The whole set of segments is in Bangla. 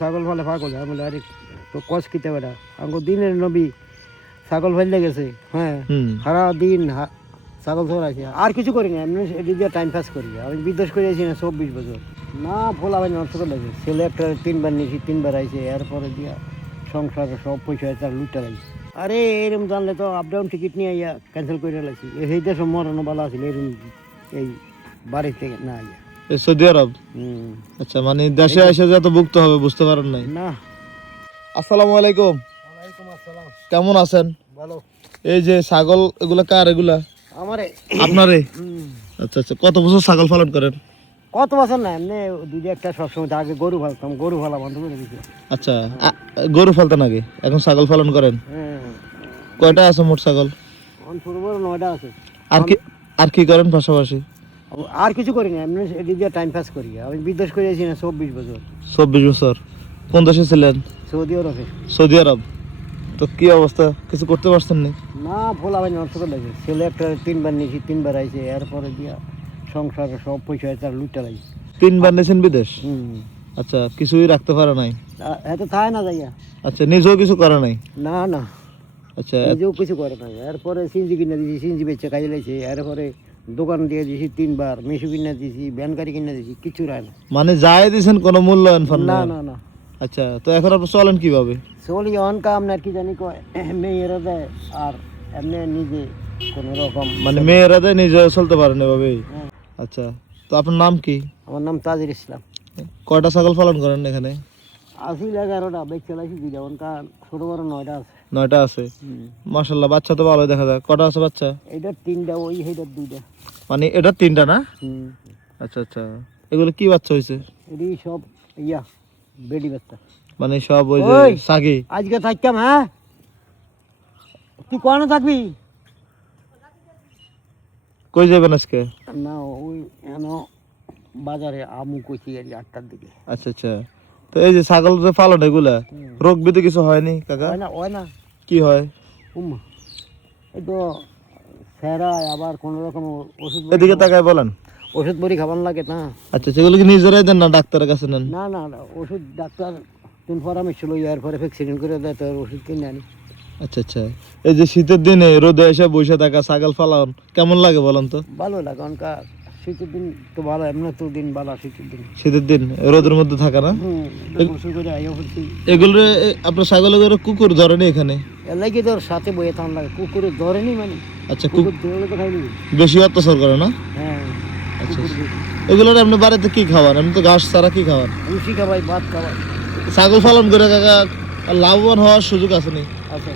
ছাগল ফালে পাগল আমি বলি আরে তো কষ কিতে বেটা আমাকে দিনের নবী ছাগল ফাইলে গেছে হ্যাঁ সারা দিন ছাগল চড়াইছে আর কিছু করি না এমনি এটি দিয়ে টাইম পাস করি আমি বিদেশ করে আছি না 24 বছর না ভোলা ভাই নষ্ট করে লাগছে ছেলে একটা 3বার নিয়েছি 3বার আইছে এরপরে দিয়া সংসার সব পয়সা তার লুটা লাগছে আরে এরকম জানলে তো আপ ডাউন টিকিট নিয়ে আইয়া ক্যান্সেল করে লাগছি এই দেশে মরানো ভালো আছে এরকম এই বাড়ি থেকে না আইয়া সৌদি আরব। আচ্ছা, মানে দেশে এসে যত ভুগতে হবে বুঝতে পারেন নাই না। আসসালামু আলাইকুম। ওয়ালাইকুম আসসালাম। কেমন আছেন? ভালো। এই যে ছাগল এগুলা কার? এগুলা আমারে। আপনারে? আচ্ছা আচ্ছা, কত বছর ছাগল পালন করেন? কত বছর না এমনি দুই একটা সবসময় আগে গরু পালতাম, গরু পালা বন্ধ করে দিয়েছি। আচ্ছা, গরু পালতেন আগে, এখন ছাগল পালন করেন? কয়টা আছে মোট ছাগল? ছোট বড় 9টা আছে। আর কি করেন পাশাপাশি? আর কিছু করি না এমনি এটি দিয়ে টাইম পাস করি আমি বিদেশ করে আছি না 24 বছর। 24 বছর? কোন দেশে ছিলেন? সৌদি আরবে। সৌদি আরব। তো কি অবস্থা, কিছু করতে পারছেন না? না ভোলা ভাই নষ্ট করে লাগছে ছেলে একটা 3বার নিয়েছি 3বার আইছে এরপরে দিয়া সংসার সব পয়সা তার লুটা লাগছে। 3বার নিয়েছেন বিদেশ? আচ্ছা, কিছুই রাখতে পারে নাই? এত থাকে না যাইয়া। আচ্ছা, নিজেও কিছু করে নাই? না না। আচ্ছা, নিজেও কিছু করে নাই। এরপরে সিঞ্জি কিনে দিয়েছি, সিঞ্জি বেচে কাজে লাগছে। এরপরে দোকান দিয়ে দিয়েছি 3বার, মেশু কিনে দিয়েছি, ভ্যান গাড়ি কিনে দিয়েছি, কিছু রায় না। মানে যাই দিয়েছেন কোনো মূল্যায়ন ফল না না না। আচ্ছা, তো এখন আপনি চলেন কিভাবে? চলি অনকা আপনার কি জানি কয় মেয়েরা দেয় আর এমনি নিজে কোনো রকম মানে মেয়েরা দেয়, নিজে চলতে পারেন এভাবেই? আচ্ছা, তো আপনার নাম কি? আমার নাম তাজির ইসলাম। কয়টা ছাগল পালন করেন এখানে? 11টা বেচ চালাইছি দুইটা, অনকা ছোট বড় 9টা আছে। 9টা আছে? মাশাআল্লাহ, বাচ্চা তো ভালোই দেখা যায়। কটা আছে বাচ্চা? এইটার 3টা, ওই সেইটার 2টা। মানে এটা 3টা না? আচ্ছা আচ্ছা, এগুলো কি বাচ্চা হয়েছে? এটি সব ইয়া বেডি বাচ্চা। মানে সব ওই যে সাগি? আজকে থাকতাম। হ্যাঁ, তুই কোন থাকবি? কই যাবেন আজকে? না ওই বাজারে আমু কইছি আর 8টার দিকে। আচ্ছা আচ্ছা, তো এই যে ছাগল যে পালন এগুলা রোগ ব্যাধি কিছু হয়নি কাকা? হয় না। কি হয়? এই তো সেরা আবার কোন রকম ওষুধ। এদিকে তাকায় বলেন। ওষুধ বড়ি খাবার লাগে না। আচ্ছা, সেগুলো কি নিজেরাই দেন না ডাক্তারের কাছে নেন? না না না, ওষুধ ডাক্তার তিন পরামর্শ লই এরপরে ভ্যাকসিন করে দেয়, তো ওষুধ কিনে আনি। আচ্ছা আচ্ছা, এই যে শীতের দিনে রোদে এসে বসে থাকা ছাগল পালন কেমন লাগে বলেন তো? ভালো লাগে, অনকা শীতের দিন তো ভালো, এমনি তো দিন ভালো। শীতের দিন রোদের মধ্যে থাকে না? এগুলো আপনার ছাগল কুকুর ধরেনি এখানে? এলাকি তোর সাথে বয়ে থান লাগে, কুকুর ধরেনি মানে। আচ্ছা, কুকুর ধরলে তো খাইনি। বেশি অত্যাচার করে না? হ্যাঁ। আচ্ছা, এগুলোর আপনি বাড়িতে কি খাওয়ান? এমনি তো ঘাস ছাড়া কি খাওয়ান? ভুসি খাওয়াই, ভাত খাওয়াই। ছাগল পালন করে কাকা লাভবান হওয়ার সুযোগ আছে নি? আছে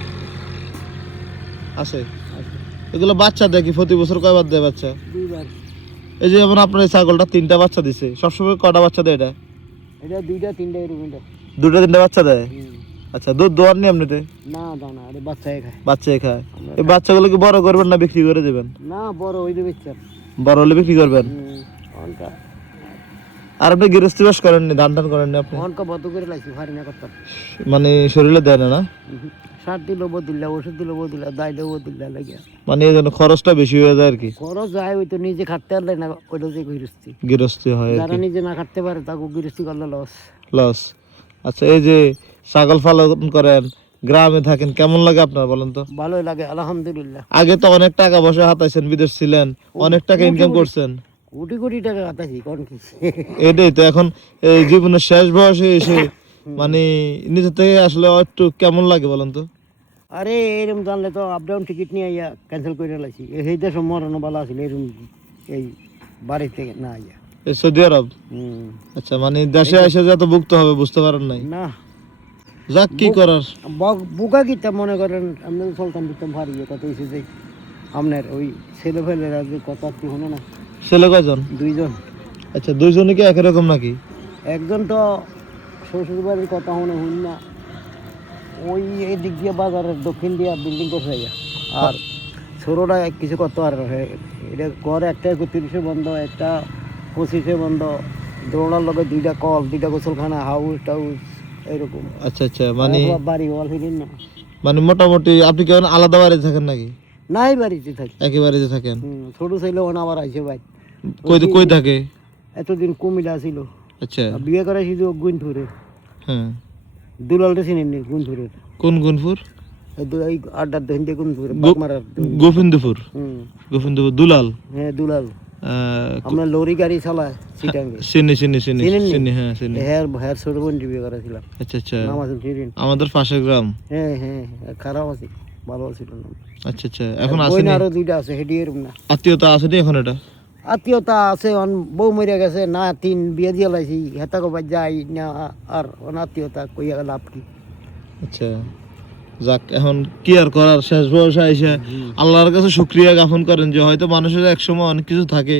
আছে। এগুলো বাচ্চা দেয় কি প্রতি বছর? কয়বার দেয় বাচ্চা? 2বার। এই যে যেমন আপনার এই ছাগলটা 3টা বাচ্চা দিছে, সবসময় কটা বাচ্চা দেয় এটা? এটা 2টা 3টা এরকম। 2টা 3টা বাচ্চা দেয়? আচ্ছা, দুধ দোয়ার নি এমনিতে? না দানা, আরে বাচ্চাই খায়। বাচ্চাই খায়। এই বাচ্চাগুলোকে বড় করবেন না বিক্রি করে দেবেন? না, বড় হইলে বেচা। বড় হলে বিক্রি করবেন? অনকা। আর আপনি গৃহস্থী বাস করেননি, ধান টান করেননি আপনি? অনকা বদ্ধ করে লাইছি, ভারি না করতাম। মানে শরীরে দেয় না? সার দিল বদিল্লা, ওষুধ দিল বদিল্লা, দাইল বদিল্লা লাগিয়া। মানে এই জন্য খরচটা বেশি হয়ে যায় আর কি? খরচ যায়, ওই তো নিজে খাটতে পারলে না, ওইটা যে গৃহস্থী হয়। যারা নিজে না খাটতে পারে তাকে গৃহস্থী করলে লস। আচ্ছা, এই যে ছাগল পালন করেন, গ্রামে থাকেন, কেমন লাগে আপনার বলেন তো? ভালোই লাগে আলহামদুলিল্লাহ। আগে তো অনেক টাকা পয়সা হাতাইছেন, বিদেশ ছিলেন, অনেক টাকা ইনকাম করছেন। কোটি কোটি টাকা হাতাইছি, কোন কি? এটাই তো, এখন এই জীবনের শেষ বয়সে এসে মানে নিজে থেকে আসলে একটু কেমন লাগে বলেন তো? আরে এরকম জানলে তো আপ ডাউন টিকিট নিয়ে আইয়া ক্যান্সেল করে লাইছি। এই দেশে মরানো ভালো আছিল এরকম এই বাড়ি থেকে না আইয়া। এই সৌদি আরব? আচ্ছা, মানে দেশে এসে যত ভুগতে হবে বুঝতে পারেন নাই? না। যাক, কি করার। বুকা কিতা মনে করেন, আপনি চলতাম দিতাম ভারী কত হয়েছে যে আপনার ওই ছেলে ফেলেরা যে কথা কি শোনে না। ছেলে কয়জন? 2জন। আচ্ছা, 2জনই কি একই রকম নাকি? একজন তো শ্বশুর বাড়ির কথা শুন না, ওই এই দিক দিয়ে বাজারের দক্ষিণ দিয়ে বিল্ডিং করছে। আর ছোটরা কিছু করতে পারে না, এটা ঘরে একটা 31-এ বন্ধ, একটা 25-এ বন্ধ, দৌড়ার লগে 2টা কল, 2টা গোসলখানা, হাউস টাউস এরকম। আচ্ছা আচ্ছা, মানে বাড়ি ওয়াল ফিরিন না। মানে মোটামুটি আপনি কেমন আলাদা বাড়িতে থাকেন নাকি? নাই, বাড়িতে থাকি। একই বাড়িতে থাকেন? ছোট ছেলে ওখানে আবার আইসে ভাই। কই থাকে? এতদিন কুমিল্লা ছিল। আচ্ছা, বিয়ে করাইছি তো গুইনপুরে। হ্যাঁ দুলালটা চিনেন নি গুনপুরের? কোন গুনপুর? এই আড্ডার দহিন দিয়ে গুনপুর গো- বাগমারার গোবিন্দপুর। গোবিন্দপুর দুলাল। হ্যাঁ দুলাল। আহ, আমরা লরি গাড়ি চালায় চিটাঙ্গে। চিনি চিনি চিনি চিনেননি? চিনি, হ্যাঁ চিনি। হেয়ার হেয়ার ছোট বোন বিয়ে করেছিলাম। আচ্ছা আচ্ছা, নাম আছে চিনেন? আমাদের পাশের গ্রাম। হ্যাঁ হ্যাঁ খারাপ আছে, ভালো ছিল না। আচ্ছা আচ্ছা, এখন বইন আসেনি? আরো দুইটা আছে হেডি এরম না। আত্মীয়তা আসেনি এখন? এটা আত্মীয়তা আছে, বউ মরে গেছে না, 3 বিয়ে দিয়ে লাইছি, হেতাকে বাদ যাই না, আর আত্মীয়তা কইয়া লাভ কি? আচ্ছা যাক, এখন কি আর করার, শেষ বয়সে আইসা আল্লাহর কাছে শুকরিয়া জ্ঞাপন করেন যে হয়তো মানুষের এক সময় অনেক কিছু থাকে,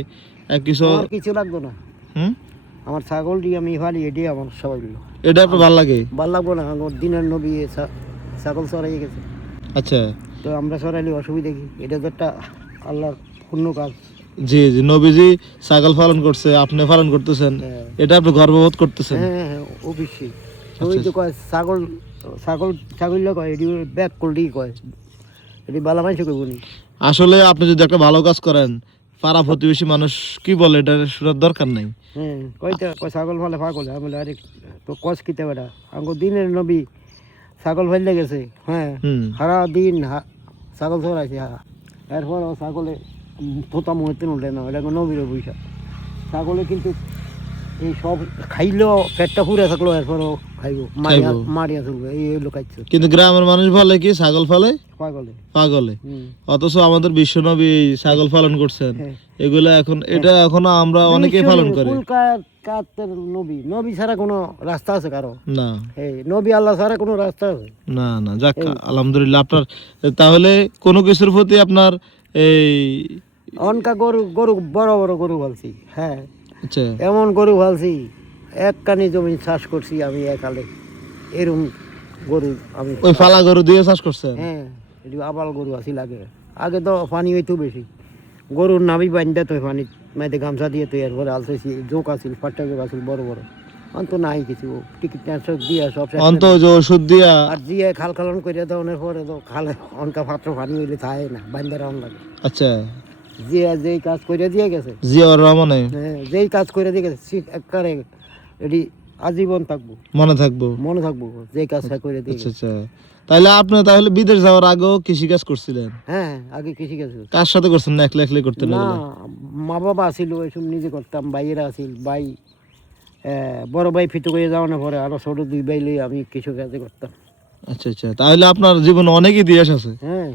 এক কিছু। আমার কিছু লাগতো না, হুম, আমার ছাগল দিয়ে আমি ফালি, এটাই আমার সবাই দিল। এটা আপনার ভালো লাগে? ভাল লাগবো না, আমার দিনের নবী ছাগল চড়াই গেছে, আচ্ছা, তো আমরা চড়াইলে অসুবিধা কি? এটা তো একটা আল্লাহর পূর্ণ কাজ। জি জি, নবীজি ছাগল পালন করছে, আপনি পালন করতেছেন, হ্যাঁ এটা আপনি গর্ববোধ করতেছেন। হ্যাঁ হ্যাঁ, অবশ্যই। ওই তো কয় ছাগল ছাগল ছাগল কয়, এটি ব্যাক করলেই কয়, এটি বালা মানুষ কইব নি। আসলে আপনি যদি একটা ভালো কাজ করেন, পাড়া প্রতিবেশী মানুষ কি বলে এটা শোনার দরকার নাই। হ্যাঁ কয়টা কয় ছাগল ফালে পাগল, আমি বলে আরে তো কস কিতে বেটা, আঙ্গো দিনের নবী ছাগল ফাইলে গেছে, হ্যাঁ হুম, সারা দিন ছাগল চড়াইছে, এরপর ছাগলে তোতা মহিতে উঠে না, এটা নবীর বৈশা ছাগলে কিন্তু এই সব খাইলেও পেটটা পুরে থাকলো, এরপরও খাইব, মারিয়া চলবে, এই হলো খাইছে কিন্তু গ্রামের মানুষ বলে কি ছাগল ফালে পাগলে। পাগলে, হুম। অথচ আমাদের বিশ্বনবী এই ছাগল পালন করছেন। হ্যাঁ। এগুলা এখন, এটা এখনো আমরা অনেকেই পালন করে। কাতের নবী, নবী ছাড়া কোনো রাস্তা আছে কারো? না এই নবী আল্লাহ ছাড়া কোনো রাস্তা আছে? না না, যাক আলহামদুলিল্লাহ। আপনার তাহলে কোনো কিছুর প্রতি আপনার এই, অনকা গরু গরু বড় বড় গরু ভালছি, হ্যাঁ আচ্ছা এমন গরু ভালছি, এক কানি জমি চাষ করছি আমি একালে, এরম গরু আমি। ওই ফালা গরু দিয়ে চাষ করছেন? হ্যাঁ এটি আবাল গরু আছি লাগে, আগে তো পানি হইতো বেশি, গরুর নাবি বান্ধে তো পানি মেয়েতে গামছা দিয়ে তো, এরপরে আলতেছি জোক আছিল, ফাট্টা জোক আছিল বড় বড়, অন্ত নাই কিছু, টিকিট ট্রান্সফার দিয়ে সব শেষ। অন্ত যে ওষুধ দিয়া, আর দিয়ে খাল খালন করে দেওয়ার পরে তো খালে অনকা পাত্র পানি হইলে থাকে না, বান্ধে রাউন লাগে। আচ্ছা জিয়া যেই কাজ করে দিয়ে গেছে, জিয়াউর রহমানে হ্যাঁ যেই কাজ করে দিয়ে গেছে, একবারে এটি আজীবন থাকবো, মনে থাকবো। মনে থাকবো যেই কাজটা করে দিয়ে আচ্ছা গেছে। আচ্ছা, তাহলে আপনি তাহলে বিদেশ যাওয়ার আগেও কৃষি কাজ করছিলেন? হ্যাঁ আগে কৃষি কাজ করছি। কার সাথে করছেন না একলা একলাই করতেন না, এগুলা? মা বাবা আসিল, এসব নিজে করতাম, ভাইয়েরা আসিল, ভাই বড় ভাই ফিতো করে যাওয়ানোর পরে আরো ছোট 2 ভাই লই আমি কিছু কাজে করতাম। আচ্ছা আচ্ছা, তাহলে আপনার জীবনে অনেক ইতিহাস আছে। হ্যাঁ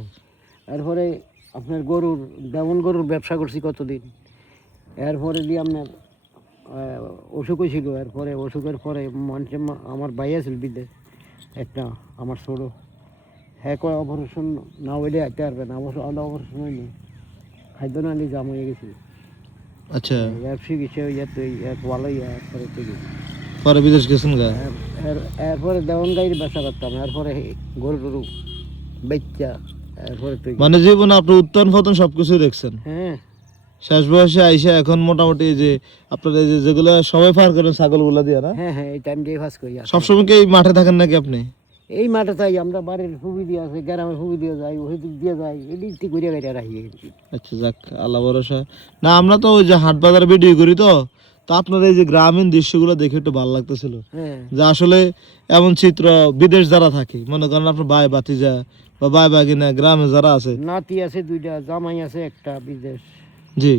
এরপরে আপনার গরুর যেমন গরুর ব্যবসা করছি কতদিন, এরপরে দিয়ে আপনার অসুখ হয়েছিল, এরপরে অসুখের পরে মানুষের আমার ভাই আছিল বিদেশ একটা, আমার ছোটো, হ্যাঁ কয় অপারেশন না হইলে হাঁটতে পারবে না, অপারেশন হয়নি, খাদ্য না নিয়ে জাম হয়ে গেছি, আচ্ছা, চিকিৎসা হইয়া তো ভালোই, এরপরে থেকে পরে বিদেশ গেছেন গা? এরপরে দেওয়ান গাড়ির ব্যবসা করতাম, এরপরে গরু টরু বেচা, এরপরে তুই মানে জীবনে আপনি উত্থান পতন সবকিছু দেখছেন। হ্যাঁ শেষ বয়সে আইসা এখন মোটামুটি এই যে আপনার এই যে যেগুলো সবাই পার করেন ছাগলগুলা দিয়ে না, হ্যাঁ হ্যাঁ এই টাইম দিয়ে ফাঁস করি। সবসময় কি এই মাঠে থাকেন নাকি আপনি? এই মাঠে তাই আমরা বাড়ির ফুবি দিয়ে আছে, গ্রামের ফুবি দিয়ে যাই, ওই দিক দিয়ে যাই, এদিক ঘুরিয়া গাড়িয়া রাখি। আচ্ছা যাক, আল্লাহ ভরসা। না আমরা তো ওই যে হাট বাজার ভিডিও করি, তো তো আপনার এই যে গ্রামীণ দৃশ্যগুলো দেখে একটু ভালো লাগতেছিল, হ্যাঁ যে আসলে এমন চিত্র বিদেশ যারা থাকে, মনে করেন আপনার ভাই ভাতিজা বা ভাই ভাগিনা গ্রামে যারা আছে, নাতি আছে 2টা, জামাই আছে একটা বিদেশ, জি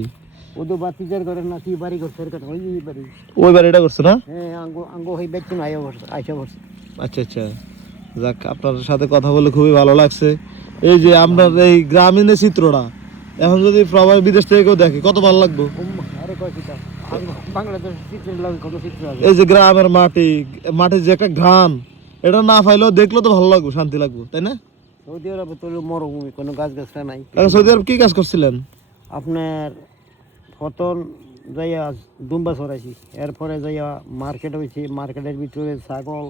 ওদের বাতিজার ঘরে নাতি বাড়ি ঘর সরকার ওই বাড়ি, ওই বাড়িটা করছে না? হ্যাঁ আঙ্গো আঙ্গো হই বেচুন আইসা বসে। আচ্ছা আচ্ছা, যাক আপনার সাথে কথা বলে খুবই ভালো লাগছে। এই যে আপনার এই গ্রামীণের চিত্রটা এখন যদি প্রবাসী বিদেশ থেকে কেউ দেখে কত ভালো লাগবে। আরে কয় চিতা বাংলাদেশ চিত্র লাগে, কত চিত্র আছে। এই যে গ্রামের মাটি, মাটির যে একটা ঘ্রাণ, এটা না পাইলেও দেখলেও তো ভালো লাগবে, শান্তি লাগবে, তাই না? সৌদি আরবে তো মরুভূমি, কোনো গাছ গাছটা নাই। এখন সৌদি আরব কি কাজ করছিলেন? আপনার প্রথম যাইয়া দুম্বা ছড়াইছি, এরপরে যাইয়া মার্কেট হয়েছি, মার্কেটের ভিতরে ছাগল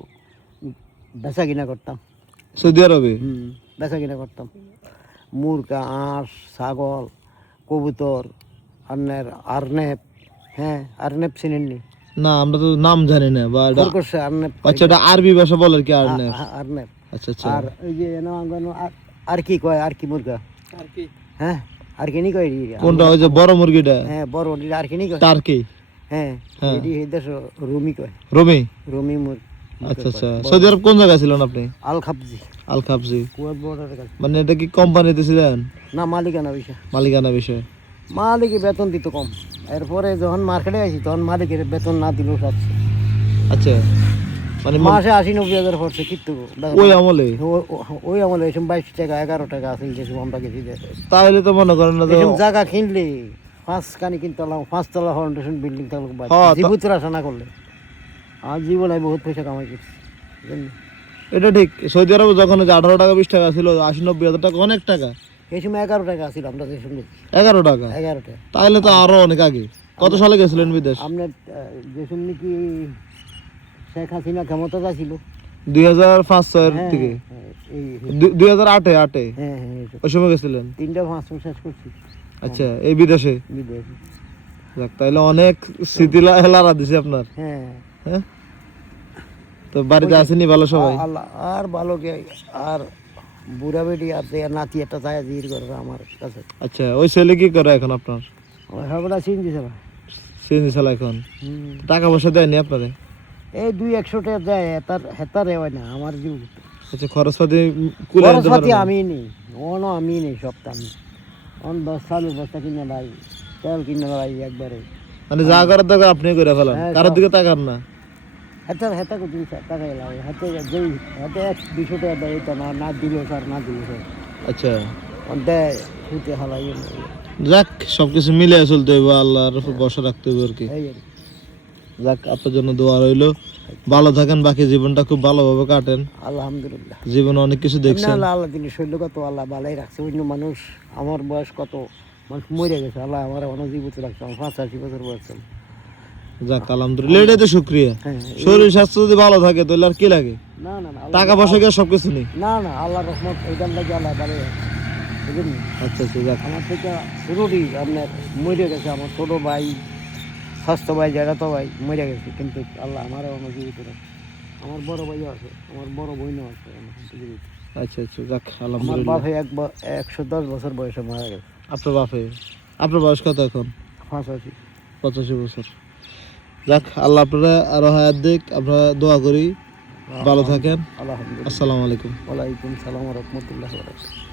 বেচা কিনা করতাম। সৌদি আরবে? বেচা কিনা করতাম, মুরগা, হাঁস, ছাগল, কবুতর, আপনার আর্নেপ, হ্যাঁ আর্নেপ চিনেননি? না আমরা তো নাম জানি না, বা এটা করছে আর্নেপ। আচ্ছা এটা আরবি ভাষা বলে কি আরনেব? আর্নেপ। আচ্ছা আচ্ছা, আর ওই যে আর কি কয়, আর কি মুরগা, হ্যাঁ আর কি নি কয়, কোনটা ওই যে বড় মুরগিটা? হ্যাঁ বড় আর কি নি কয়, টার্কি? হ্যাঁ হ্যাঁ। এটি এই দেশ রুমি কয়, রমি? রুমি মুরগি। আচ্ছা আচ্ছা, সৌদি আরব কোন জায়গায় ছিলেন আপনি? আল খাবজি, আল খাবজি, কুয়েত বর্ডারের কাছে। মানে এটা কি কোম্পানিতে ছিলেন? না, মালিকানা বিষয়। মালিকানা বিষয়। মালিকের বেতন দিত কম, এরপরে যখন মার্কেটে আসি তখন মালিকের বেতন না দিলেও চাচ্ছে। আচ্ছা, মানে মাসে 80-90 হাজার পড়ছে কিন্তু ওই আমলে? ওই আমলে এসব 22 টাকা 11 টাকা আছে যেসব আমরা গেছি দেখে। তাহলে তো মনে করেন না, এসব জায়গা কিনলে 5 কানি কিনতে হলাম, 5 তলা ফাউন্ডেশন বিল্ডিং থাকলো, হ্যাঁ, জীবুতের আশা না করলে। আর জীবনে বহুত পয়সা কামাই করছি, বুঝলেন? এটা ঠিক। সৌদি আরবে যখন 18 টাকা 20 টাকা ছিল, 80-90 হাজার টাকা অনেক টাকা। এই সময় 11 টাকা ছিল, আমরা যে সময় 11 টাকা? 11 টাকা। তাহলে তো আরো অনেক আগে। কত সালে গেছিলেন বিদেশ? আপনার যে সময় কি শেখ হাসিনা ক্ষমতা ছিল 2005-6 এর দিকে? এই 2008-এ? হ্যাঁ হ্যাঁ, ওই সময় গেছিলেন? 3টা 5 মাস শেষ করছি আচ্ছা, এই বিদেশে? বিদেশে। যাক, তাইলে অনেক স্মৃতি হেলারা দিছে আপনার। হ্যাঁ, হ্যাঁ, তো বাড়িতে আসেনি ভালো সবাই? আল্লাহ আর ভালো কে, আর বুড়া বেটি আছে, আর নাতি একটা চায়া জির করে আমার কাছে। আচ্ছা, ওই ছেলে কি করে এখন আপনার? ওই সবটা চিনছি সবাই। সিএনজি চালা এখন? টাকা পয়সা দেয়নি আপনারে? এই 200-100 টাকা দেয়, হেতারে হয় না আমার জীব। আচ্ছা, খরচপাতি কুলে আনতে খরচপাতি পারেন? আমি নেই, আমি নেই, সবটা আমি। 10 চালুর বস্তা কিনে লাই, তেল কিনে লাই একবারে। মানে যা করার দরকার আপনি করে ফেলান, হ্যাঁ, কারোর দিকে তাকান না? হেতা করতে টাকা লাগে, হাতে যেই হাতে 100-200 টাকা দেয়, এটা না দিলেও স্যার, না দিলেও স্যার আচ্ছা, দেয়, ছুটে হালাই। যাক, সবকিছু মিলে চলতে হবে, আল্লাহর উপর ভরসা রাখতে হবে আর কি। এই আর কি। যাক, আপনার জন্য দোয়া রইলো, ভালো থাকেন, বাকি জীবনটা খুব ভালোভাবে কাটেন। আলহামদুলিল্লাহ। জীবনে অনেক কিছু দেখছেন। আল্লাহ দিলে শৈল কত আল্লাহ ভালাই রাখছে। অন্য মানুষ, আমার বয়স কত মানুষ মরে গেছে, আল্লাহ আমার অনেক জীবিত রাখছে। আমার 85 বছর বয়স ছিল। যাক, আলহামদুলিল্লাহ, এটাই তো শুক্রিয়া। হ্যাঁ, শরীর স্বাস্থ্য যদি ভালো থাকে তাহলে আর কি লাগে? না না না, টাকা পয়সা কি আর সবকিছু নেই? না না, আল্লাহ রহমত, এটার লাগে আল্লাহ ভালো রাখছে, বুঝলেন? আচ্ছা আচ্ছা, যাক, আমার থেকে শুরুটি আপনার মরে গেছে, আমার ছোটো ভাই, স্বাস্থ্য ভাই, জ্যাঠাতো ভাই মরে গেছে, কিন্তু আল্লাহ আমারও অনেক জীবিত রাখছে। আমার বড় ভাইও আছে, আমার বড় বোনও আছে আমার জীবিত। আচ্ছা আচ্ছা, যাক, আমার আলহামদুলিল্লাহ। বাপে 110 বছর বয়সে মারা গেছে। আপনার বাপে? আপনার বয়স কত এখন? 85। 85 বছর। যাক, আল্লাহ আপনারা আরো হায়াত দিক, আমরা দোয়া করি, ভালো থাকেন। আলহামদুলিল্লাহ। আসসালামু আলাইকুম। ওয়ালাইকুম সালাম ওয়া রাহমাতুল্লাহি ওয়া বারাকাতুহু।